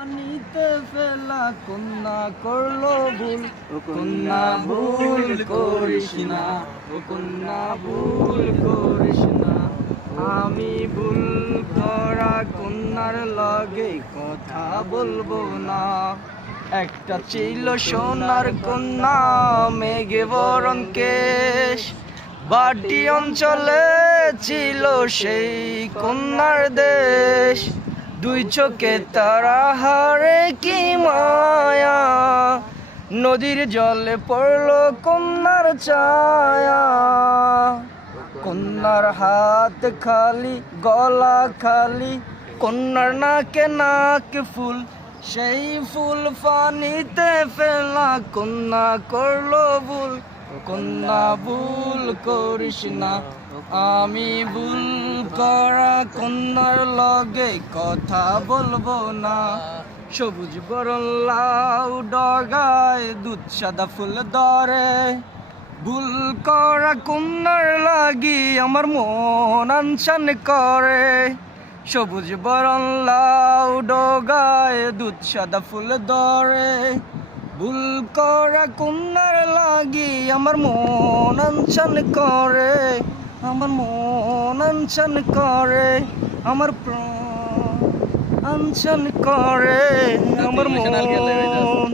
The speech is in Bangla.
পানিতে ফেলা কন্যা করলো ভুল, ও কন্যা ভুল করিস না, ও কন্যা ভুল করিস না। আমি ভুল করা কন্যার লগে কথা বলবো না। একটা ছিল সোনার কন্যা, মেঘে বরণ কেশ, বাটি অঞ্চলে ছিল সেই কন্যার দেশ। দুই চোখে তারা হারে কি মায়া, নদীর জলে পড়লো কন্যার ছায়া। কন্যার হাত খালি, গলা খালি, কন্যার নাকে নাক ফুল, সেই ফুল পানিতে ফেলা কন্যা করলো ভুল, কন্যা ভুল করিস না। আমি ভুল করা কন্যার লগে কথা বলবো না। সবুজ বরণ লাউ ডগায় দুধ সাদা ফুল ধরে, ভুল করা কন্যার লাগি আমার মন আনসান করে। সবুজ বরণ লাউ ডগায় দুধ সাদা ফুল ধরে, ভুল করা কন্যার লাগি আমার মন আনসান করে, আমার মন আনসান করে, আমার প্রাণ আনসান করে, আমার মন